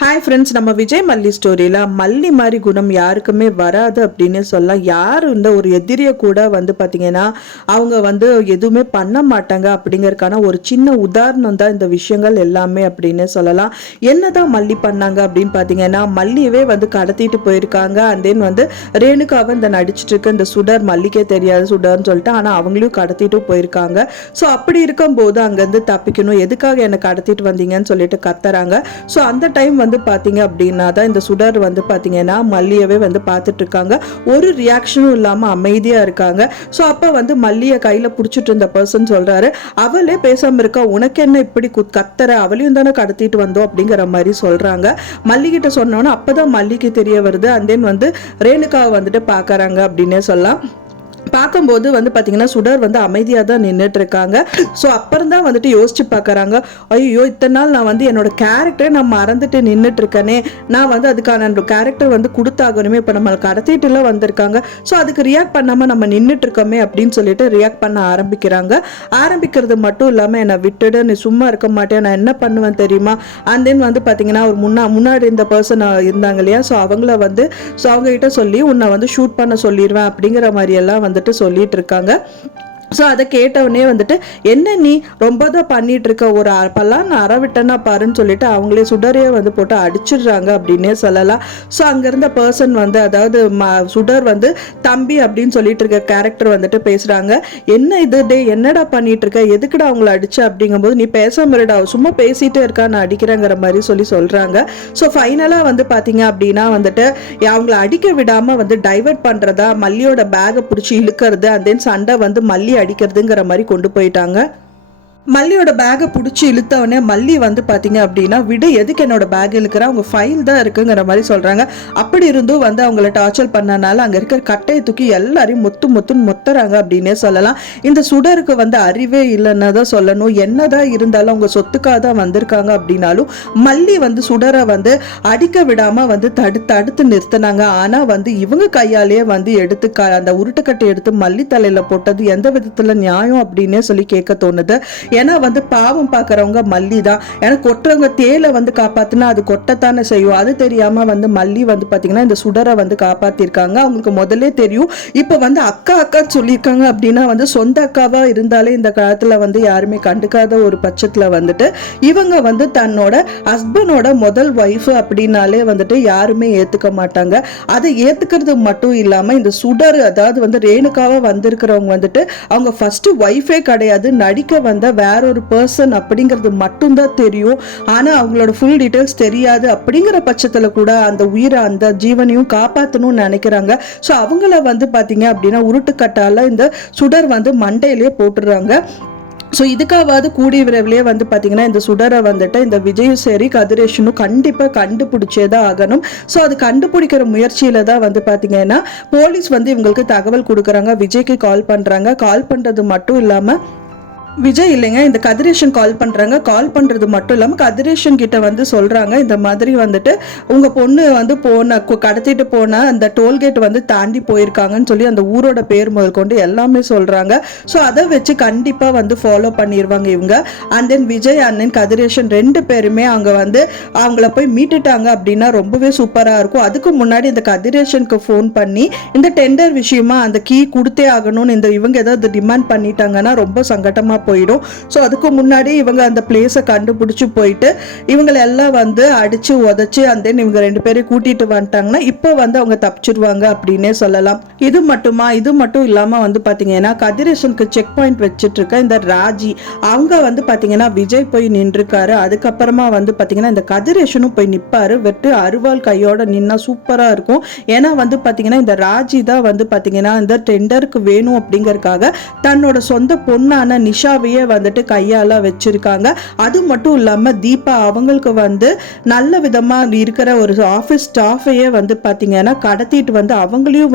Hi friends, நம்ம விஜய் மல்லி ஸ்டோரியில் மல்லி மாதிரி குணம் யாருக்குமே வராது அப்படின்னு சொல்லலாம். யார் இந்த ஒரு எதிரியை கூட பார்த்தீங்கன்னா அவங்க எதுவுமே பண்ண மாட்டாங்க அப்படிங்கறதுக்கான ஒரு சின்ன உதாரணம் தான் இந்த விஷயங்கள் எல்லாமே அப்படின்னு சொல்லலாம். என்னதான் மல்லி பண்ணாங்க அப்படின்னு பார்த்தீங்கன்னா, மல்லியவே கடத்திட்டு போயிருக்காங்க. அண்ட் தென் ரேணுகாவை இந்த நடிச்சிட்டு இருக்க இந்த சுடர், மல்லிக்கே தெரியாது சுடர்னு சொல்லிட்டு, ஆனால் அவங்களையும் கடத்திட்டு போயிருக்காங்க. ஸோ அப்படி இருக்கும்போது அங்கேருந்து தப்பிக்கணும், எதுக்காக என்னை கடத்திட்டு வந்தீங்கன்னு சொல்லிட்டு கத்துறாங்க. ஸோ அந்த டைம் பாத்தீங்க அப்படின்னா தான் இந்த சுடர் பாத்தீங்கன்னா மல்லியவே பார்த்துட்டு இருக்காங்க. ஒரு ரியாக்ஷனும் இல்லாம அமைதியா இருக்காங்க. ஸோ அப்ப மல்லிய கையில புடிச்சிட்டு இருந்த பர்சன் சொல்றாரு, அவளே பேசாம இருக்கா, உனக்கு என்ன இப்படி கத்தற, அவளையும் தானே கடத்திட்டு வந்தோம் அப்படிங்கிற மாதிரி சொல்றாங்க. மல்லி கிட்ட சொன்னோன்னா அப்பதான் மல்லிக்கு தெரிய வருது. அண்ட் தென் ரேணுகாவை பாக்குறாங்க அப்படின்னே சொல்லலாம். பார்க்கும்போது பார்த்தீங்கன்னா சுடர் அமைதியாக தான் நின்றுட்டு இருக்காங்க. ஸோ அப்புறம் தான் யோசிச்சு பார்க்குறாங்க, ஐயோ இத்தனை நாள் நான் என்னோட கேரக்டரை நான் மறந்துட்டு நின்றுட்டு இருக்கேனே, நான் அதுக்கான கேரக்டர் கொடுத்தாகணுமே, இப்போ நம்ம கடத்திட்டுலாம் வந்திருக்காங்க, ஸோ அதுக்கு ரியாக்ட் பண்ணாமல் நம்ம நின்றுட்டு இருக்கோமே அப்படின்னு சொல்லிட்டு ரியாக்ட் பண்ண ஆரம்பிக்கிறாங்க. ஆரம்பிக்கிறது மட்டும் இல்லாமல் என்னை விட்டுடு, நீ சும்மா இருக்க மாட்டேன், நான் என்ன பண்ணுவேன் தெரியுமா. அண்ட் தென் பார்த்தீங்கன்னா ஒரு முன்னாடி இந்த பர்சன் இருந்தாங்க இல்லையா, ஸோ அவங்கள ஸோ அவங்க கிட்ட சொல்லி உன்னை ஷூட் பண்ண சொல்லிடுவேன் அப்படிங்கிற மாதிரி எல்லாம் சொல்லிட்டு இருக்காங்க. ஸோ அதை கேட்டவுடனே என்ன நீ ரொம்ப தான் பண்ணிட்டு இருக்க, ஒரு பல்லாம் நான் அறவிட்டேன்னா பாருன்னு சொல்லிட்டு அவங்களே சுடரையே போட்டு அடிச்சிடுறாங்க அப்படின்னே சொல்லலாம். ஸோ அங்கிருந்த பர்சன் அதாவது சுடர் தம்பி அப்படின்னு சொல்லிட்டு இருக்க கேரக்டர் பேசுறாங்க, என்ன இது டே என்னடா பண்ணிட்டு இருக்க, எதுக்குடா அவங்கள அடிச்ச அப்படிங்கும்போது, நீ பேசாம இருடா, சும்மா பேசிட்டே இருக்கா, நான் அடிக்கிறேங்கிற மாதிரி சொல்றாங்க. ஸோ ஃபைனலா பாத்தீங்க அப்படின்னா அவங்கள அடிக்க விடாம டைவர்ட் பண்றதா, மல்லியோட பேகை பிடிச்சி இழுக்கிறது, அண்ட் தென் சண்டை மல்லி அடிக்கிறதுங்கிற மாதிரி கொண்டு போயிட்டாங்க. மல்லியோட பேகை பிடிச்சி இழுத்தவனே மல்லி பார்த்தீங்க அப்படின்னா, விடு, எதுக்கு என்னோட பேக் இழுக்கிற, அவங்க ஃபைல் தான் இருக்குங்கிற மாதிரி சொல்றாங்க. அப்படி இருந்தும் அவங்கள டார்ச்சர் பண்ணனால அங்க இருக்கிற கட்டையை தூக்கி எல்லாரையும் மொத்துறாங்க அப்படின்னே சொல்லலாம். இந்த சுடருக்கு அறிவே இல்லைன்னு தான் சொல்லணும். என்னதான் இருந்தாலும் அவங்க சொத்துக்காக தான் வந்திருக்காங்க அப்படின்னாலும் மல்லி சுடரை அடிக்க விடாம தடுத்து நிறுத்தினாங்க. ஆனா இவங்க கையாலேயே எடுத்து அந்த உருட்டுக்கட்டை எடுத்து மல்லி தலையில போட்டது எந்த விதத்துல நியாயம் அப்படின்னே சொல்லி கேட்க தோணுது. ஏன்னா பாவம் பார்க்கறவங்க மல்லி தான். ஏன்னா கொட்டுறவங்க தேலை காப்பாத்துனா அது கொட்டத்தானே செய்யும். அது தெரியாம மல்லி பாத்தீங்கன்னா இந்த சுடரை காப்பாத்திருக்காங்க. அவங்களுக்கு முதல்ல தெரியும். இப்ப அக்கா அக்கான்னு சொல்லியிருக்காங்க அப்படின்னா சொந்த அக்காவா இருந்தாலே இந்த காலத்துல யாருமே கண்டுக்காத ஒரு பட்சத்துல இவங்க தன்னோட ஹஸ்பண்டோட முதல் ஒய்ஃப் அப்படின்னாலே யாருமே ஏத்துக்க மாட்டாங்க. அதை ஏத்துக்கிறது மட்டும் இல்லாம இந்த சுடர், அதாவது ரேணுகாவா வந்திருக்கிறவங்க அவங்க ஃபர்ஸ்ட் ஒய்ஃபே கிடையாது, நடிக்க வேற ஒரு பர்சன் அப்படிங்கிறது மட்டும்தான் தெரியும். ஆனா அவங்களோட ஃபுல் டீடைல்ஸ் தெரியாது. அப்படிங்கிற பட்சத்துல கூட அந்த உயிரை, அந்த ஜீவனையும் காப்பாற்றணும்னு நினைக்கிறாங்க. ஸோ அவங்கள பாத்தீங்க அப்படின்னா உருட்டுக்கட்டால இந்த சுடர் மண்டையிலேயே போட்டுடுறாங்க. ஸோ இதுக்காவது கூடிய விரைவிலே பார்த்தீங்கன்னா இந்த சுடரை இந்த விஜயும் சரி கதிரேஷனும் கண்டிப்பாக கண்டுபிடிச்சேதான் ஆகணும். ஸோ அது கண்டுபிடிக்கிற முயற்சியில தான் பார்த்தீங்கன்னா போலீஸ் இவங்களுக்கு தகவல் கொடுக்குறாங்க. விஜய்க்கு கால் பண்ணுறாங்க. கால் பண்ணுறது மட்டும் இல்லாமல் விஜய் இல்லைங்க, இந்த கதிரேஷன் கால் பண்றாங்க. கால் பண்றது மட்டும் இல்லாம கதிரேஷன் கிட்ட சொல்றாங்க, இந்த மாதிரி உங்க பொண்ணு கடத்திட்டு போன அந்த டோல்கேட் தாண்டி போயிருக்காங்கன்னு சொல்லி அந்த ஊரோட பேர் முதல் கொண்டு எல்லாமே சொல்றாங்க. ஸோ அதை வச்சு கண்டிப்பா ஃபாலோ பண்ணிடுவாங்க இவங்க. அண்ட் தென் விஜய் அண்ணன் கதிரேஷன் ரெண்டு பேருமே அங்க அவங்கள போய் மீட்டுட்டாங்க அப்படின்னா ரொம்பவே சூப்பரா இருக்கும். அதுக்கு முன்னாடி இந்த கதிரேஷனுக்கு ஃபோன் பண்ணி இந்த டெண்டர் விஷயமா அந்த கீ கொடுத்தே ஆகணும்னு இவங்க ஏதாவது டிமாண்ட் பண்ணிட்டாங்கன்னா ரொம்ப சங்கடமா போயிடும். ஸோ அதுக்கு முன்னாடி இவங்க அந்த பிளேஸை கண்டுபிடிச்சு போயிட்டு இவங்களை எல்லாம் அடிச்சு உதச்சு அந்த இவங்க ரெண்டு பேரும் கூட்டிட்டு வந்துட்டாங்கன்னா இப்போ அவங்க தப்பிச்சிருவாங்க அப்படின்னே சொல்லலாம். இது மட்டும் இல்லாம பாத்தீங்கன்னா கதிரேஷனுக்கு செக் பாயிண்ட் வச்சுட்டு இருக்க இந்த ராஜி, அவங்க பாத்தீங்கன்னா விஜய் போய் நின்றுருக்காரு. அதுக்கப்புறமா பாத்தீங்கன்னா இந்த கதிரேஷனும் போய் நிப்பாரு. வெட்டு அருவாள் கையோட நின்னா சூப்பரா இருக்கும். ஏன்னா பாத்தீங்கன்னா இந்த ராஜி தான் பாத்தீங்கன்னா இந்த டெண்டருக்கு வேணும் அப்படிங்கறதுக்காக தன்னோட சொந்த பொண்ணான நிஷா கையால வச்சிருக்காங்க. அது மட்டும் இல்லாம தீபா அவங்களுக்கு நல்ல விதமா இருக்கிற ஒரு ஆபீஸ் ஸ்டாஃபையே பாத்தீங்கன்னா கடத்திட்டு அவங்களையும்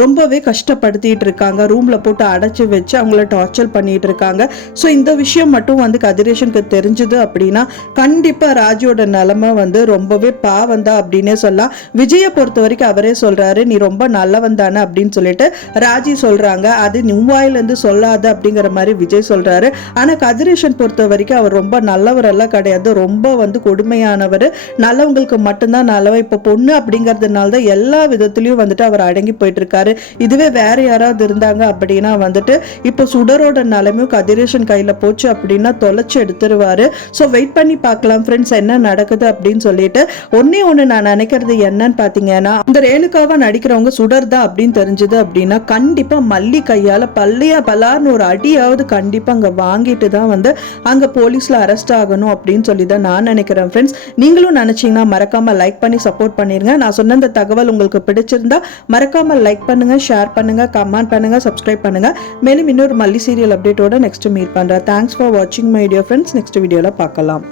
ரொம்பவே கஷ்டப்படுத்திட்டு இருக்காங்க. ரூம்ல போட்டு அடைச்சு வச்சு அவங்கள டார்ச்சர் பண்ணிட்டு இருக்காங்க. ஸோ இந்த விஷயம் மட்டும் கதிரேஷனுக்கு தெரிஞ்சது அப்படின்னா கண்டிப்பா ராஜியோட நிலைமை ரொம்பவே பாவந்தா அப்படின்னே சொல்லலாம். விஜயை பொறுத்த வரைக்கும் அவரே சொல்றாரு, நீ ரொம்ப நல்லவன் தானே அப்படின்னு சொல்லிட்டு ராஜி சொல்றாங்க. அது நியூவாயில இருந்து சொல்லாத அப்படிங்கிற மாதிரி விஜய் சொல்றாரு. சொல்றாரு. ஆனா கதிரேஷன் பொறுத்த வரைக்கும் அவர் ரொம்ப நல்லவர் எல்லாம் கிடையாது, ரொம்ப வந்து கொடுமையானவர், நல்லவங்களுக்கு மட்டும்தான் நல்லவ. இப்ப பொண்ணு அப்படிங்கறதுனால தான் எல்லா விதத்திலயும் வந்துட்டு அவர் அடங்கி போயிட்டு இருக்காரு. இதுவே வேற யாராவது இருந்தாங்க அப்படின்னா வந்துட்டு இப்போ சுடரோட நிலைமையும் கதிரேஷன் கையில போச்சு அப்படின்னா தொலைச்சு எடுத்துருவாரு. ஸோ வெயிட் பண்ணி பார்க்கலாம் ஃப்ரெண்ட்ஸ் என்ன நடக்குது அப்படின்னு சொல்லிட்டு. ஒண்ணு நான் நினைக்கிறது என்னன்னு பாத்தீங்கன்னா, இந்த ரேணுகாவா நடிக்கிறவங்க சுடர் தான் அப்படின்னு தெரிஞ்சது அப்படின்னா கண்டிப்பா மல்லி கையால பல்லார்னு ஒரு அடியாவது கண்டிப்பா அங்க வாங்கிட்டு தான் வந்து அங்க போலீஸ்ல அரெஸ்ட் ஆகணும் அப்படின்னு சொல்லி தான் நான் நினைக்கிறேன் ஃப்ரெண்ட்ஸ். நீங்களும் நினைச்சீங்கன்னா மறக்காம லைக் பண்ணி சப்போர்ட் பண்ணிருங்க. நான் சொன்ன இந்த தகவல் உங்களுக்கு பிடிச்சிருந்தா மறக்காம லைக் பண்ணுங்க, ஷேர் பண்ணுங்க, கமெண்ட் பண்ணுங்க, சப்ஸ்கிரைப் பண்ணுங்க. மேலும் இன்னொரு மல்லி சீரியல் அப்டேட்டோட நெக்ஸ்ட் மீட் பண்றேன். தேங்க்ஸ் ஃபார் வாட்சிங் மை டியர் ஃப்ரெண்ட்ஸ். நெக்ஸ்ட் வீடியோல பார்க்கலாம்.